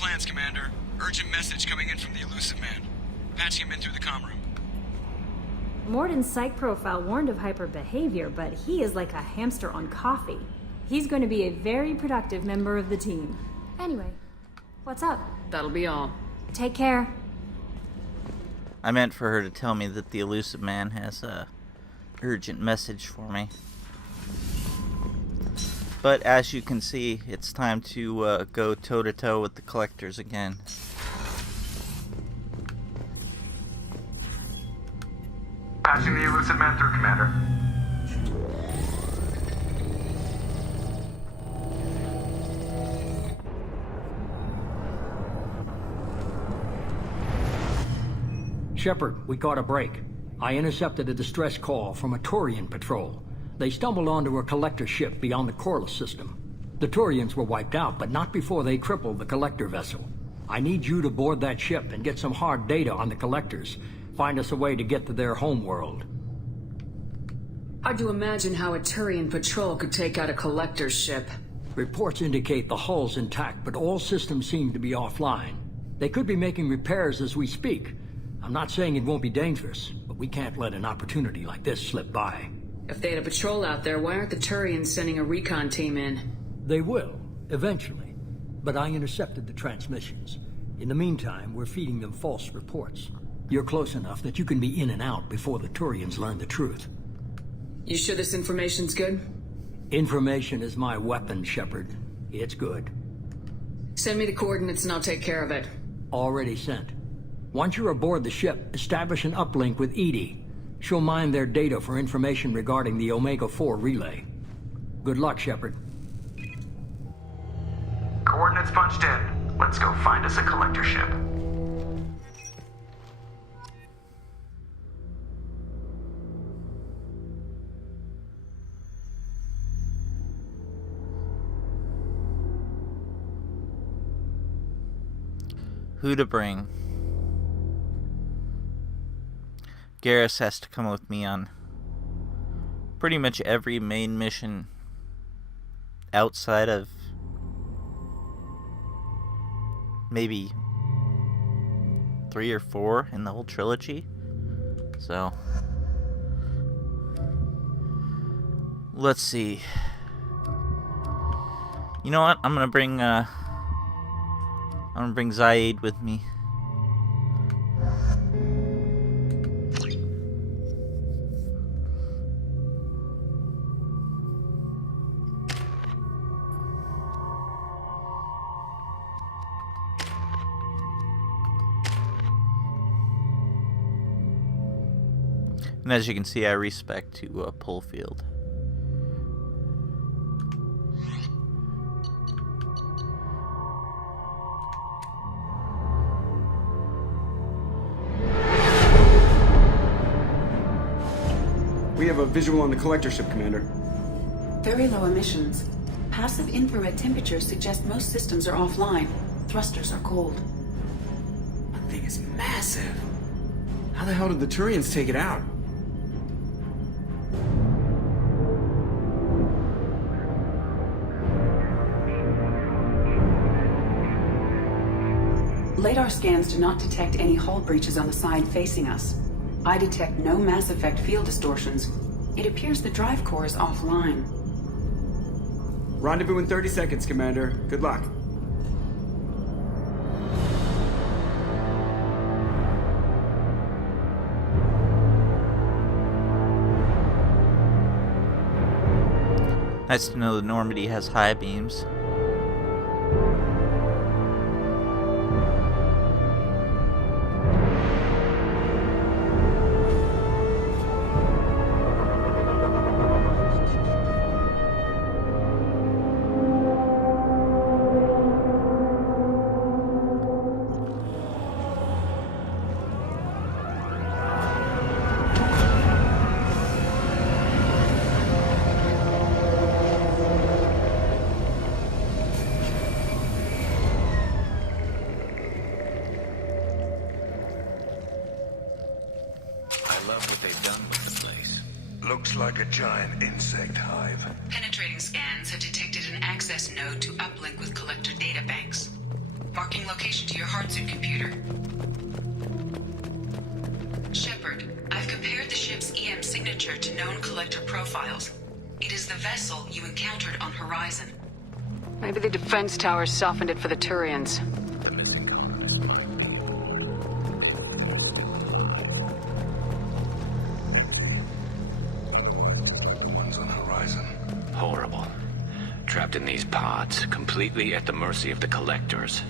plans, Commander. Urgent message coming in from the elusive man. Patching him in through the comm room. Morden's psych profile warned of hyper behavior, but he is like a hamster on coffee. He's going to be a very productive member of the team. Anyway, what's up? That'll be all. Take care. I meant for her to tell me that the elusive man has a urgent message for me. But as you can see, it's time to go toe-to-toe with the collectors again. Patching the elusive man through, Commander. Shepard, we caught a break. I intercepted a distress call from a Turian patrol. They stumbled onto a collector ship beyond the Corliss system. The Turians were wiped out, but not before they crippled the collector vessel. I need you to board that ship and get some hard data on the collectors. Find us a way to get to their homeworld. Hard to imagine how a Turian patrol could take out a collector's ship. Reports indicate the hull's intact, but all systems seem to be offline. They could be making repairs as we speak. I'm not saying it won't be dangerous, but we can't let an opportunity like this slip by. If they had a patrol out there, why aren't the Turians sending a recon team in? They will, eventually. But I intercepted the transmissions. In the meantime, we're feeding them false reports. You're close enough that you can be in and out before the Turians learn the truth. You sure this information's good? Information is my weapon, Shepard. It's good. Send me the coordinates and I'll take care of it. Already sent. Once you're aboard the ship, establish an uplink with Edie. She'll mine their data for information regarding the Omega-4 relay. Good luck, Shepard. Coordinates punched in. Let's go find us a collector ship. Who to bring? Garrus has to come with me on pretty much every main mission outside of maybe 3 or 4 in the whole trilogy. So let's see. You know what? I'm gonna bring Zaid with me. And as you can see, I respect to Pullfield. We have a visual on the collector ship, Commander. Very low emissions. Passive infrared temperatures suggest most systems are offline. Thrusters are cold. That thing is massive. How the hell did the Turians take it out? Radar scans do not detect any hull breaches on the side facing us. I detect no mass effect field distortions. It appears the drive core is offline. Rendezvous in 30 seconds, Commander. Good luck. Nice to know the Normandy has high beams. Looks like a giant insect hive. Penetrating scans have detected an access node to uplink with collector databanks. Mark Marking location to your hardsuit computer. Shepard, I've compared the ship's EM signature to known collector profiles. It is the vessel you encountered on Horizon. Maybe the defense towers softened it for the Turians. The missing columns. One's on Horizon. Horrible. Trapped in these pods, completely at the mercy of the collectors.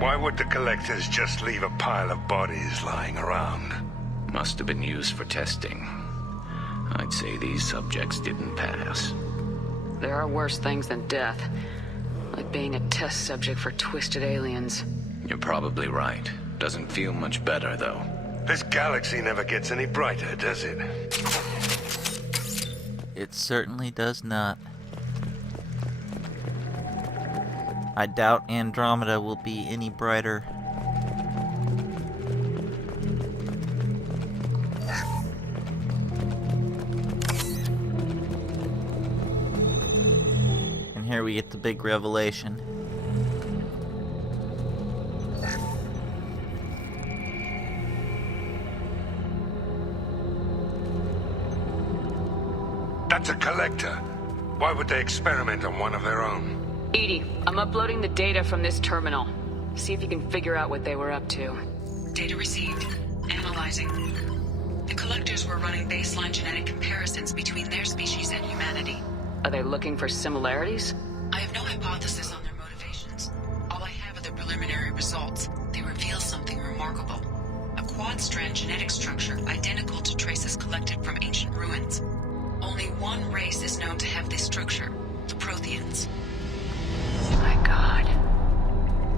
Why would the collectors just leave a pile of bodies lying around? Must have been used for testing. I'd say these subjects didn't pass. There are worse things than death. Like being a test subject for twisted aliens. You're probably right. Doesn't feel much better, though. This galaxy never gets any brighter, does it? It certainly does not. I doubt Andromeda will be any brighter. And here we get the big revelation. That's a collector. Why would they experiment on one of their own? Edie, I'm uploading the data from this terminal. See if you can figure out what they were up to. Data received. Analyzing. The collectors were running baseline genetic comparisons between their species and humanity. Are they looking for similarities? I have no hypothesis on their motivations. All I have are the preliminary results. They reveal something remarkable. A quad-strand genetic structure identical to traces collected from ancient ruins. Only one race is known to have this structure, the Protheans. My God.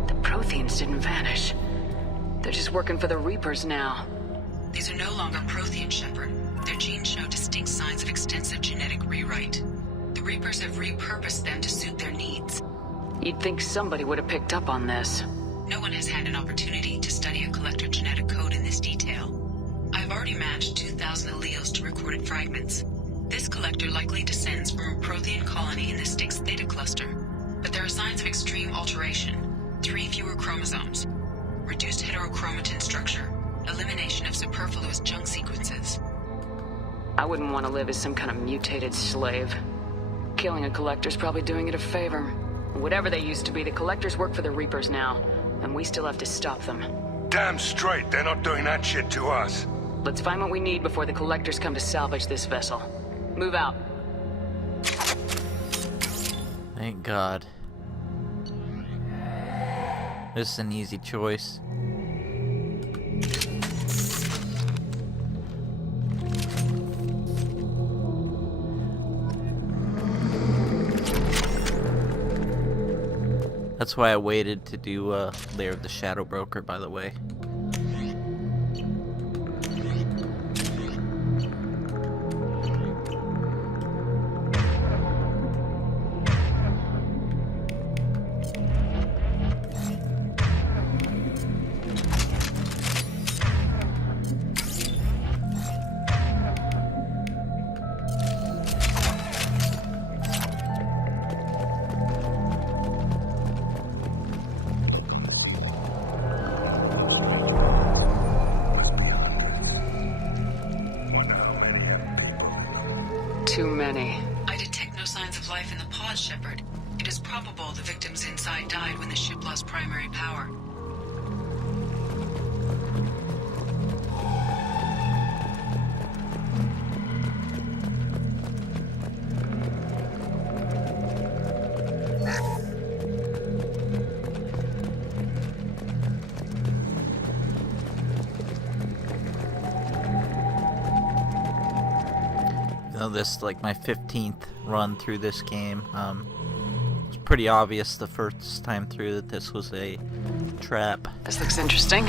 The Protheans didn't vanish. They're just working for the Reapers now. These are no longer Prothean, Shepard. Their genes show distinct signs of extensive genetic rewrite. The Reapers have repurposed them to suit their needs. You'd think somebody would have picked up on this. No one has had an opportunity to study a collector genetic code in this detail. I've already matched 2,000 alleles to recorded fragments. This collector likely descends from a Prothean colony in the Styx Theta cluster. But there are signs of extreme alteration. 3 fewer chromosomes. Reduced heterochromatin structure. Elimination of superfluous junk sequences. I wouldn't want to live as some kind of mutated slave. Killing a collector's probably doing it a favor. Whatever they used to be, the collectors work for the Reapers now. And we still have to stop them. Damn straight, they're not doing that shit to us. Let's find what we need before the collectors come to salvage this vessel. Move out. Thank God. This is an easy choice. That's why I waited to do Lair of the Shadow Broker, by the way. Too many. I detect no signs of life in the pod, Shepard. It is probable the victims inside died when the ship lost primary power. This is like my 15th run through this game. It was pretty obvious the first time through that this was a trap. This looks interesting.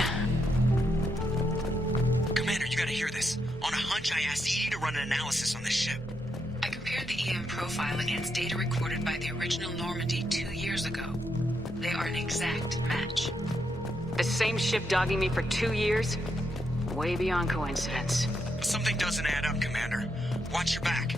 Commander, you gotta hear this. On a hunch, I asked Edie to run an analysis on this ship. I compared the EM profile against data recorded by the original Normandy 2 years ago. They are an exact match. The same ship dogging me for 2 years? Way beyond coincidence. Something doesn't add up, Commander. Watch your back.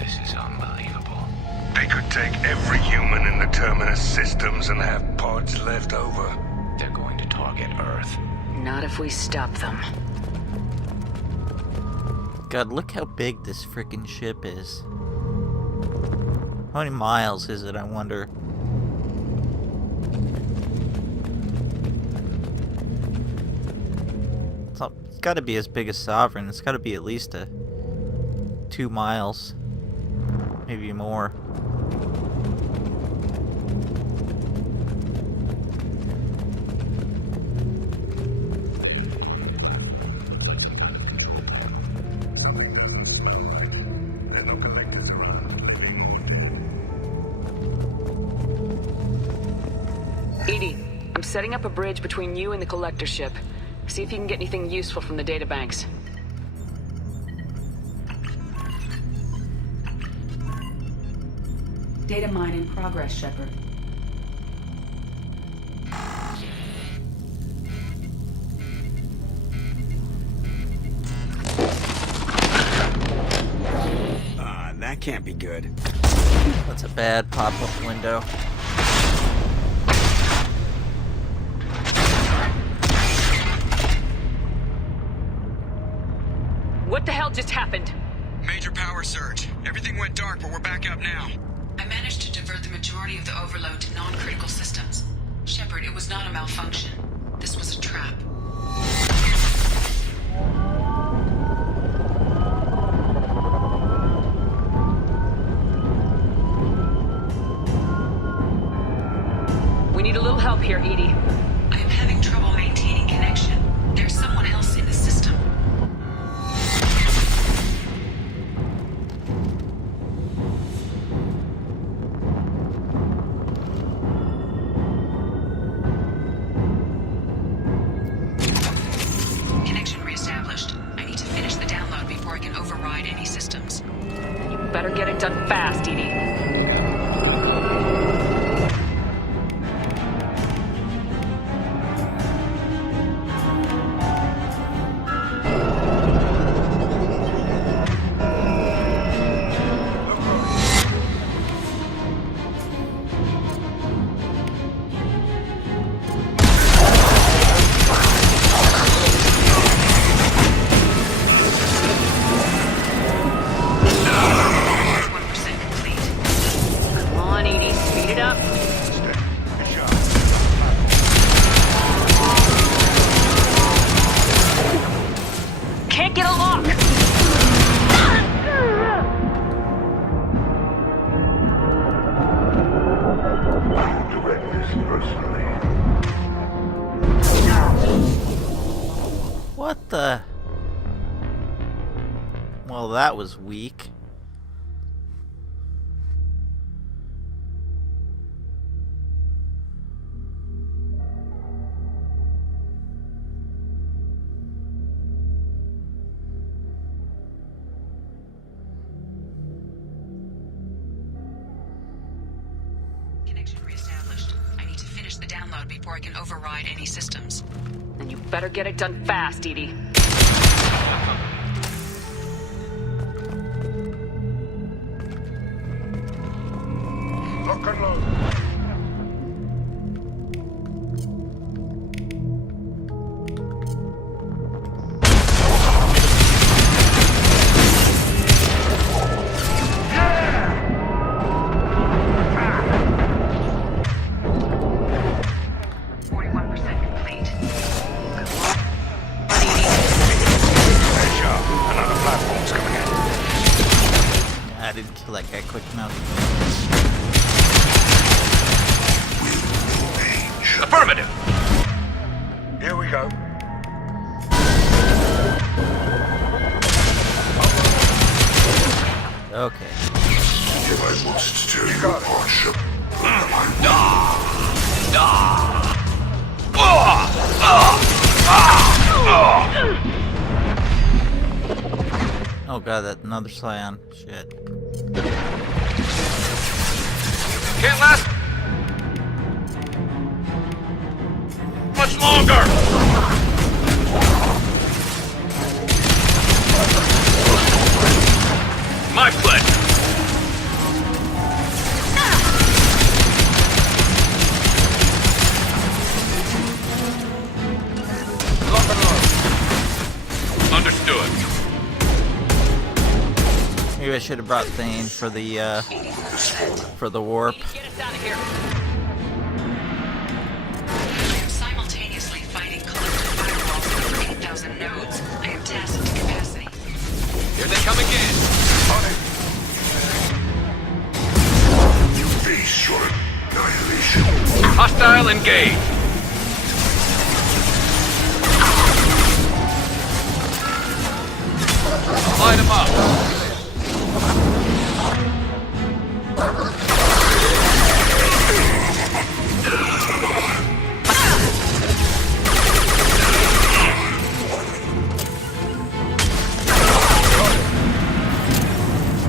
This is unbelievable. They could take every human in the Terminus systems and have pods left over. They're going to target Earth. Not if we stop them. God, look how big this frickin' ship is. How many miles is it, I wonder? It's gotta be as big as Sovereign. It's gotta be at least 2 miles. Maybe more. Something doesn't smell right. There are no collectors around. Edie, I'm setting up a bridge between you and the collector ship. See if you can get anything useful from the databanks. Data mine in progress, Shepard. That can't be good. That's a bad pop-up window. What the hell just happened? Major power surge. Everything went dark, but we're back up now. I managed to divert the majority of the overload to non-critical systems. Shepard, it was not a malfunction. This was a trap. We need a little help here, Edie. I am having trouble maintaining connection. There's someone else in the system. Connection reestablished. I need to finish the download before I can override any systems. You better get it done fast, Edie. What the? Well, that was weak. Connection reestablished. I need to finish the download before I can override any systems. Then you better get it done fast, Edie. Lock and load. I didn't kill that guy quick enough. Affirmative. Here we go. Okay. If I must tell you, Die! Oh god, that another Scion. Shit. Can't last much longer! My pleasure. Understood. Maybe I should have brought Thane for the warp. Get us out of here. I am simultaneously fighting collective firewalls over 8,000 nodes. I am tasked to capacity. Here they come again. On it. You face your annihilation. Hostile engage. Light them up.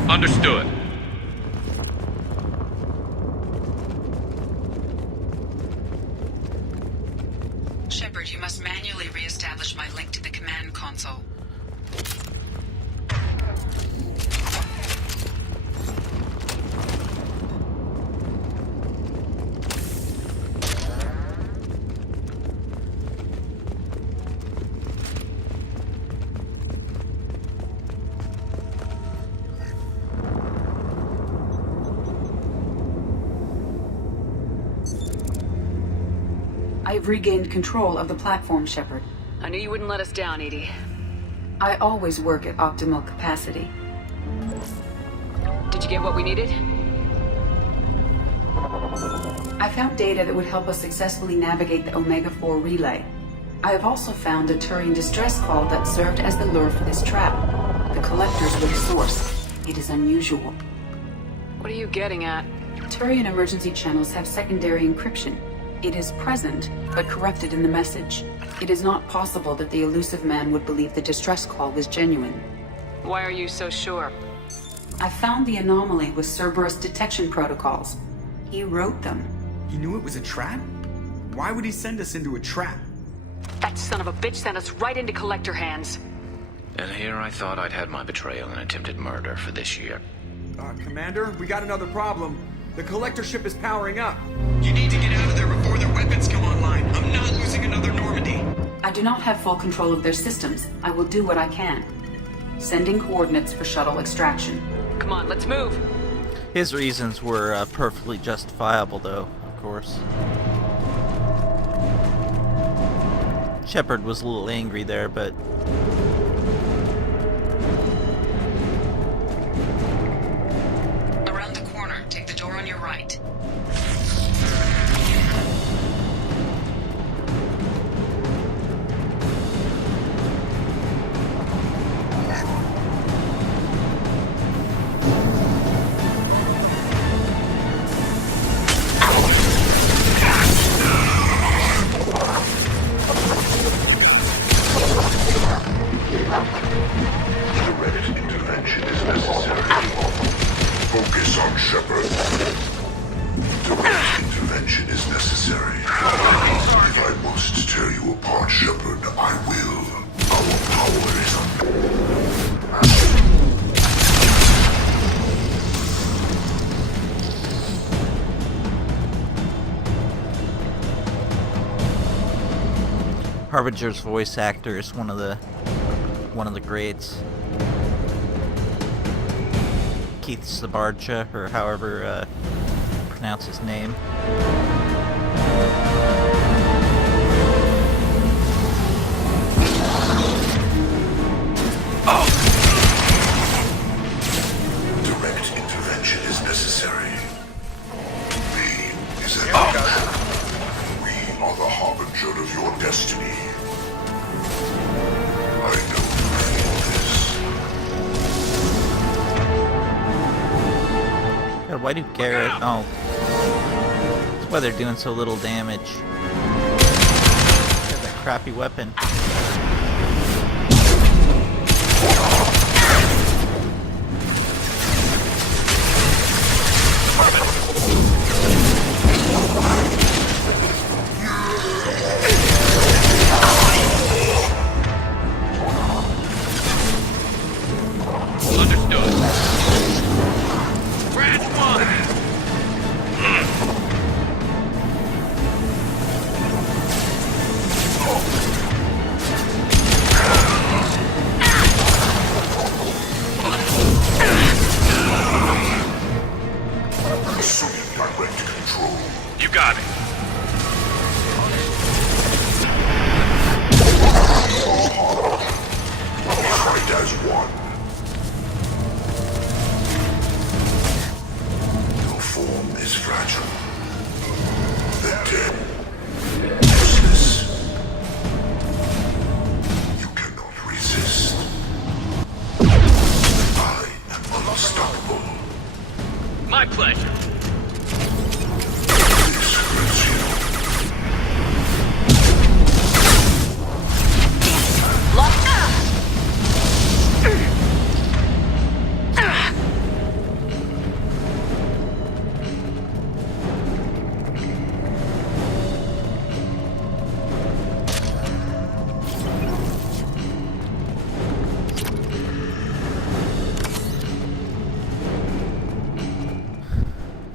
Understood. Shepard, you must manually re-establish my link to the command console. I have regained control of the platform, Shepard. I knew you wouldn't let us down, Edie. I always work at optimal capacity. Did you get what we needed? I found data that would help us successfully navigate the Omega-4 relay. I have also found a Turian distress call that served as the lure for this trap. The collectors were the source. It is unusual. What are you getting at? Turian emergency channels have secondary encryption. It is present, but corrupted in the message. It is not possible that the elusive man would believe the distress call was genuine. Why are you so sure? I found the anomaly with Cerberus detection protocols. He wrote them. He knew it was a trap? Why would he send us into a trap? That son of a bitch sent us right into Collector hands. And here I thought I'd had my betrayal and attempted murder for this year. Commander, we got another problem. The collector ship is powering up. You need to get out of there before their weapons come online. I'm not losing another Normandy. I do not have full control of their systems. I will do what I can. Sending coordinates for shuttle extraction. Come on, let's move. His reasons were perfectly justifiable, though, of course. Shepard was a little angry there, but... Around the corner, take the door on your right. Direct intervention is necessary. Focus on Shepard. Direct intervention is necessary. If I must tear you apart, Shepard, I will. Our power is Harbinger's voice actor is one of the greats. Keith Sabarcha, or however pronounce his name. Direct intervention is necessary. B is an option. We are the harbinger of your destiny. I know you feel this. God, why do Garrett... Oh. That's why they're doing so little damage. They have that crappy weapon. direct control. You got it. Fight as one. Your form is fragile. The dead. Useless. You cannot resist. I am unstoppable. My pleasure. This hurts you.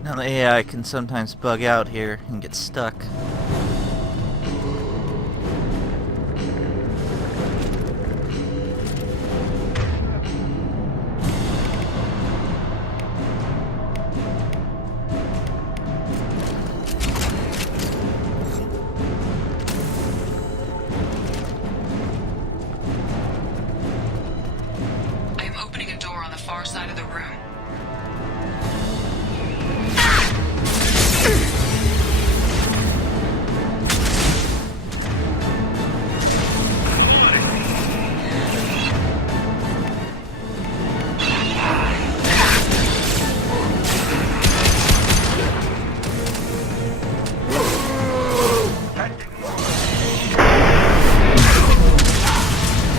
Now the AI can sometimes bug out here and get stuck. I am opening a door on the far side of the room.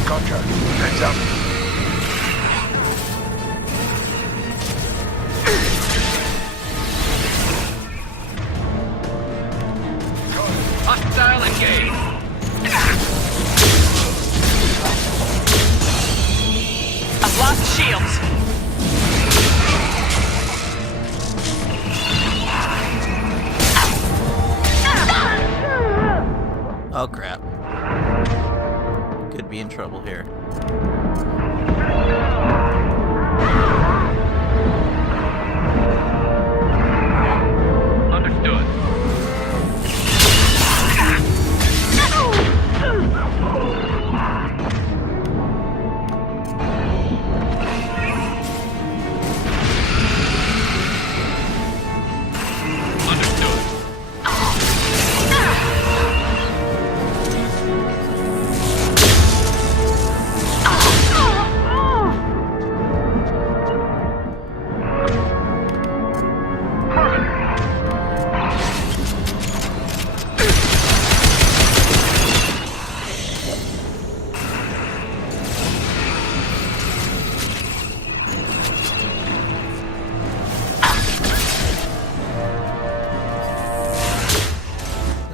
Gotcha. Heads up. Hostile engaged. I've lost shields. Oh crap. Could be in trouble here. Understood.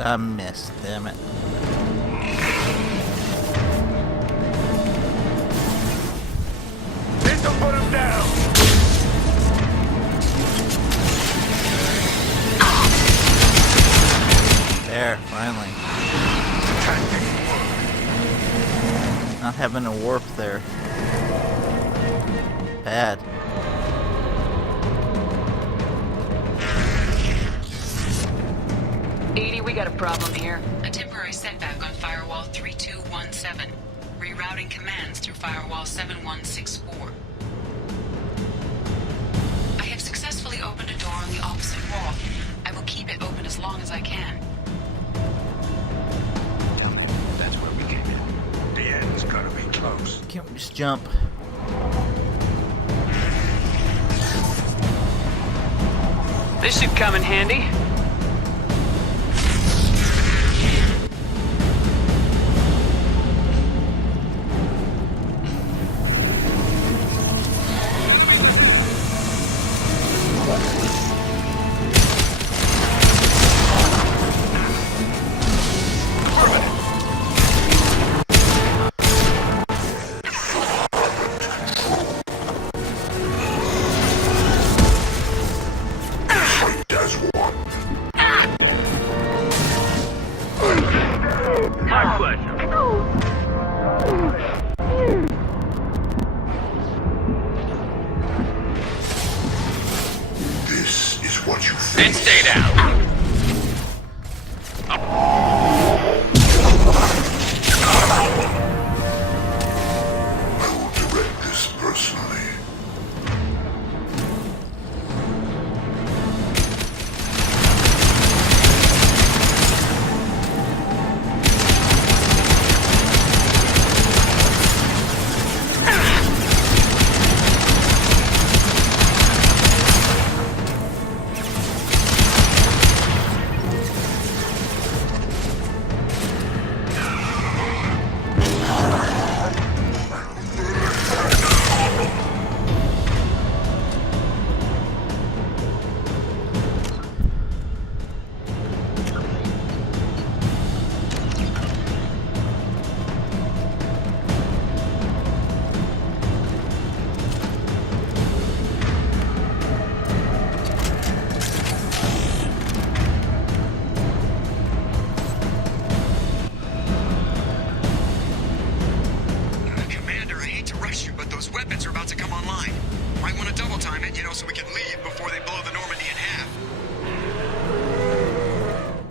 I missed, damn it. Need to put him down. There, finally. Not having a warp there. Bad. Edie, we got a problem here. A temporary setback on Firewall 3217. Rerouting commands through Firewall 7164. I have successfully opened a door on the opposite wall. I will keep it open as long as I can. That's where we came in. The end's gotta be close. Can't we just jump? This should come in handy. Fight as one.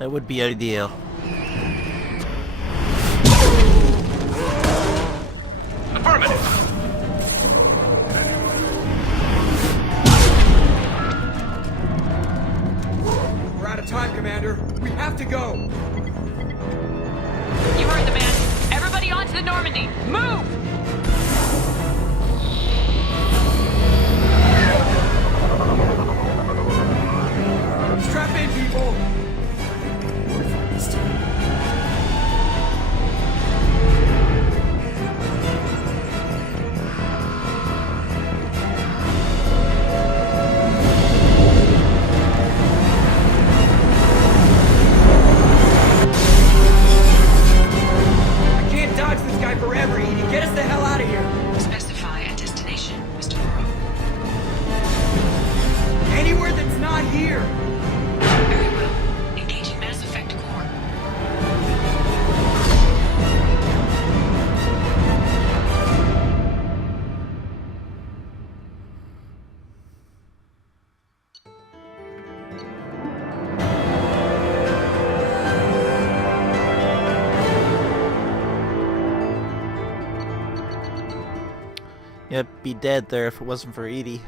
That would be ideal. Affirmative. We're out of time, Commander. We have to go. You heard the man. Everybody onto the Normandy. Move! Strap in, people. I can't dodge this guy forever, Edie. Get us the hell out of here. Specify a destination, Mr. Morrow. Anywhere that's not here. Very well. Engaging Mass Effect core. Yep, be dead there if it wasn't for Edie.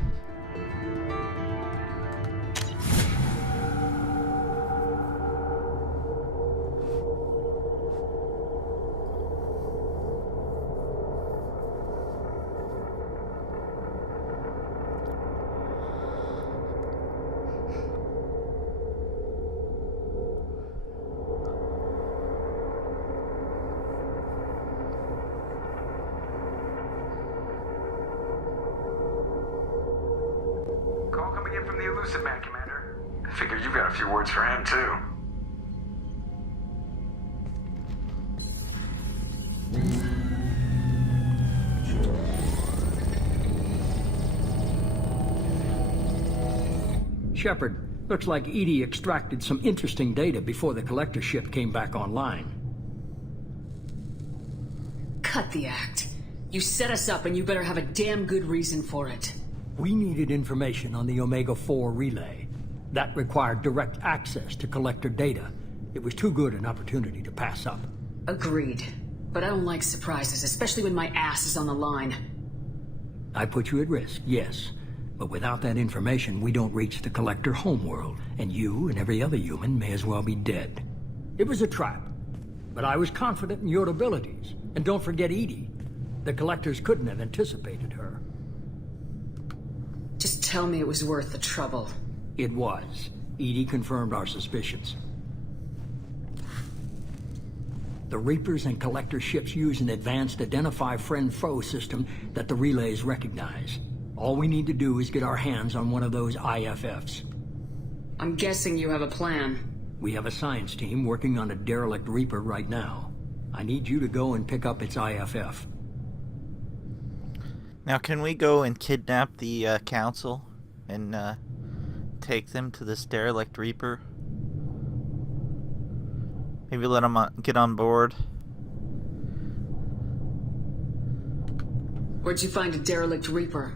Call coming in from the elusive man, Commander. I figure you've got a few words for him, too. Shepard, looks like Edie extracted some interesting data before the collector ship came back online. Cut the act. You set us up and you better have a damn good reason for it. We needed information on the Omega-4 relay. That required direct access to collector data. It was too good an opportunity to pass up. Agreed. But I don't like surprises, especially when my ass is on the line. I put you at risk, yes. But without that information, we don't reach the collector homeworld, and you and every other human may as well be dead. It was a trap, but I was confident in your abilities. And don't forget Edie. The collectors couldn't have anticipated her. Just tell me it was worth the trouble. It was. Edie confirmed our suspicions. The Reapers and Collector ships use an advanced Identify Friend-Foe system that the relays recognize. All we need to do is get our hands on one of those IFFs. I'm guessing you have a plan. We have a science team working on a derelict Reaper right now. I need you to go and pick up its IFF. Now, can we go and kidnap the council and take them to this derelict Reaper? Maybe let them get on board. Where'd you find a derelict Reaper?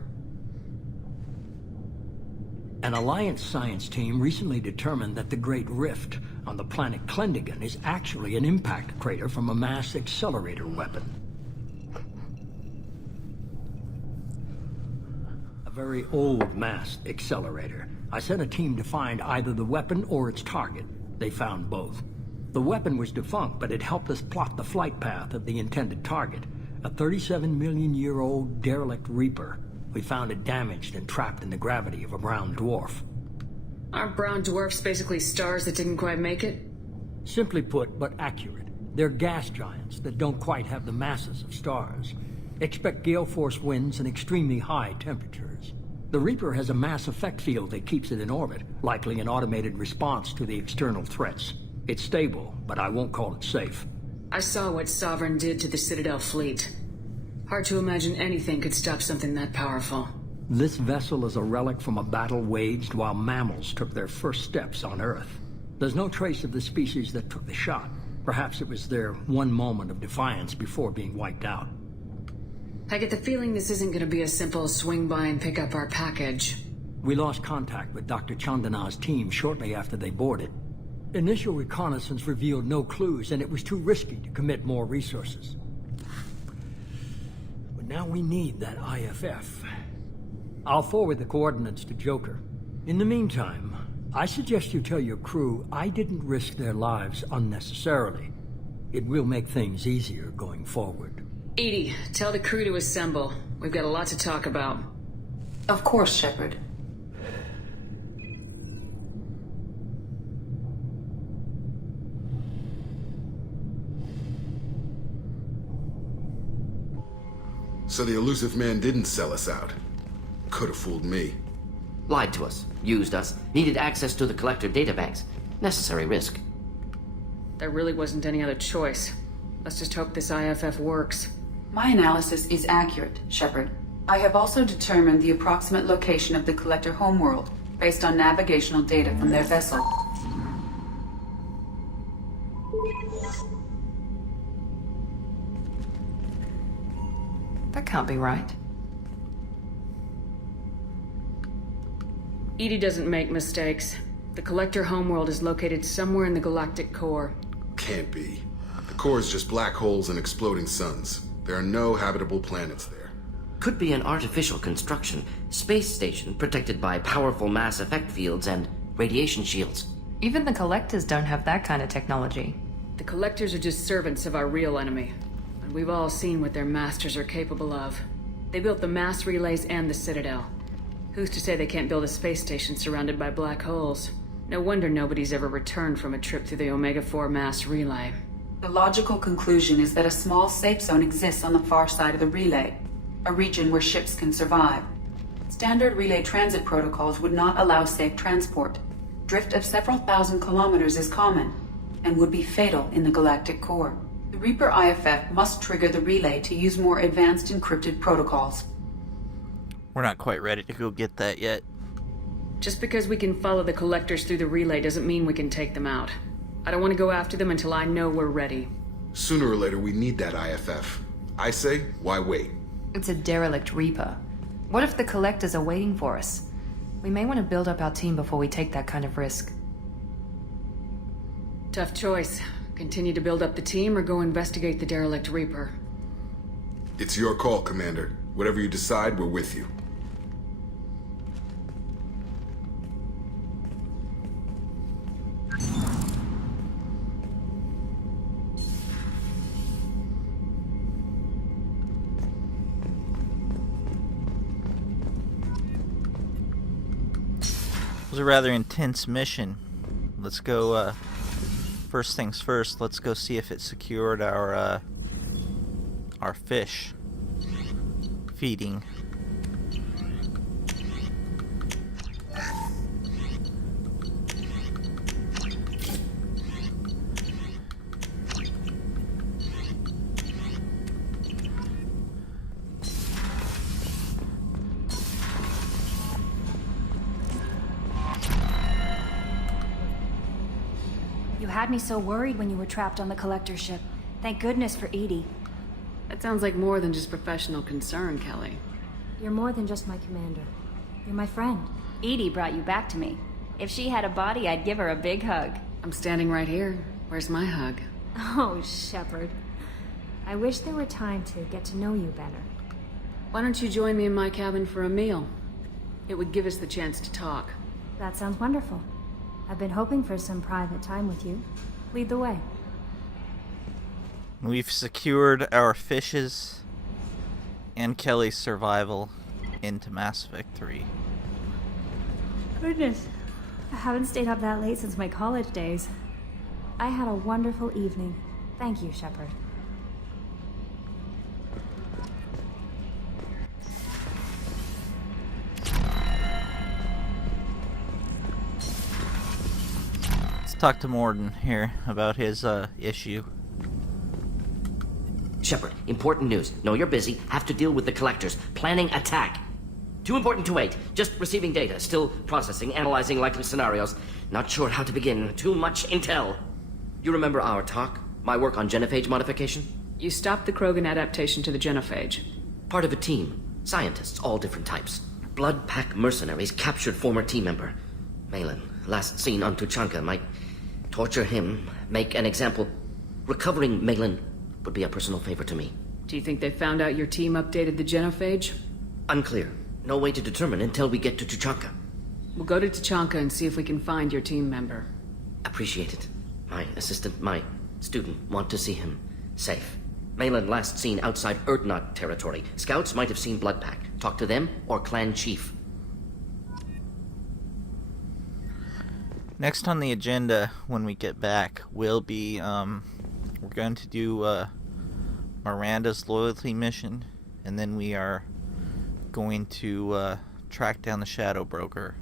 An Alliance science team recently determined that the Great Rift on the planet Klendigan is actually an impact crater from a mass accelerator weapon. A very old mass accelerator. I sent a team to find either the weapon or its target. They found both. The weapon was defunct, but it helped us plot the flight path of the intended target. A 37-million-year-old derelict Reaper. We found it damaged and trapped in the gravity of a brown dwarf. Aren't brown dwarfs basically stars that didn't quite make it? Simply put, but accurate. They're gas giants that don't quite have the masses of stars. Expect gale force winds and extremely high temperatures. The Reaper has a mass effect field that keeps it in orbit, likely an automated response to the external threats. It's stable, but I won't call it safe. I saw what Sovereign did to the Citadel fleet. Hard to imagine anything could stop something that powerful. This vessel is a relic from a battle waged while mammals took their first steps on Earth. There's no trace of the species that took the shot. Perhaps it was their one moment of defiance before being wiped out. I get the feeling this isn't going to be a simple swing by and pick up our package. We lost contact with Dr. Chandana's team shortly after they boarded. Initial reconnaissance revealed no clues, and it was too risky to commit more resources. But now we need that IFF. I'll forward the coordinates to Joker. In the meantime, I suggest you tell your crew I didn't risk their lives unnecessarily. It will make things easier going forward. Edie, tell the crew to assemble. We've got a lot to talk about. Of course, Shepard. So the elusive man didn't sell us out. Could have fooled me. Lied to us, used us, needed access to the Collector databanks. Necessary risk. There really wasn't any other choice. Let's just hope this IFF works. My analysis is accurate, Shepard. I have also determined the approximate location of the Collector homeworld, based on navigational data from their vessel. That can't be right. Edie doesn't make mistakes. The Collector homeworld is located somewhere in the galactic core. Can't be. The core is just black holes and exploding suns. There are no habitable planets there. Could be an artificial construction. Space station protected by powerful mass effect fields and radiation shields. Even the Collectors don't have that kind of technology. The Collectors are just servants of our real enemy. And we've all seen what their masters are capable of. They built the mass relays and the Citadel. Who's to say they can't build a space station surrounded by black holes? No wonder nobody's ever returned from a trip through the Omega-4 mass relay. The logical conclusion is that a small safe zone exists on the far side of the relay, a region where ships can survive. Standard relay transit protocols would not allow safe transport. Drift of several thousand kilometers is common, and would be fatal in the galactic core. The Reaper IFF must trigger the relay to use more advanced encrypted protocols. We're not quite ready to go get that yet. Just because we can follow the Collectors through the relay doesn't mean we can take them out. I don't want to go after them until I know we're ready. Sooner or later, we need that IFF. I say, why wait? It's a derelict Reaper. What if the Collectors are waiting for us? We may want to build up our team before we take that kind of risk. Tough choice. Continue to build up the team or go investigate the derelict Reaper. It's your call, Commander. Whatever you decide, we're with you. It was a rather intense mission. Let's go, first things first, let's go see if it secured our fish feeding. You had me so worried when you were trapped on the Collector ship. Thank goodness for Edie. That sounds like more than just professional concern, Kelly. You're more than just my commander. You're my friend. Edie brought you back to me. If she had a body, I'd give her a big hug. I'm standing right here. Where's my hug? Oh, Shepard. I wish there were time to get to know you better. Why don't you join me in my cabin for a meal? It would give us the chance to talk. That sounds wonderful. I've been hoping for some private time with you. Lead the way. We've secured our fishes and Kelly's survival into Mass Effect 3. Goodness. I haven't stayed up that late since my college days. I had a wonderful evening. Thank you, Shepard. Let's talk to Morden here about his issue. Shepard, important news. Know you're busy. Have to deal with the Collectors. Planning attack. Too important to wait. Just receiving data. Still processing, analyzing likely scenarios. Not sure how to begin. Too much intel. You remember our talk? My work on genophage modification? You stopped the Krogan adaptation to the genophage. Part of a team. Scientists, all different types. Blood Pack mercenaries captured former team member. Malin, last seen on Tuchanka, might torture him, make an example. Recovering Malin would be a personal favor to me. Do you think they found out your team updated the genophage? Unclear. No way to determine until we get to Tuchanka. We'll go to Tuchanka and see if we can find your team member. Appreciate it. My assistant, my student, want to see him safe. Malin last seen outside Erdnot territory. Scouts might have seen Bloodpact. Talk to them or clan chief. Next on the agenda when we get back will be, we're going to do Miranda's loyalty mission, and then we are going to track down the Shadow Broker.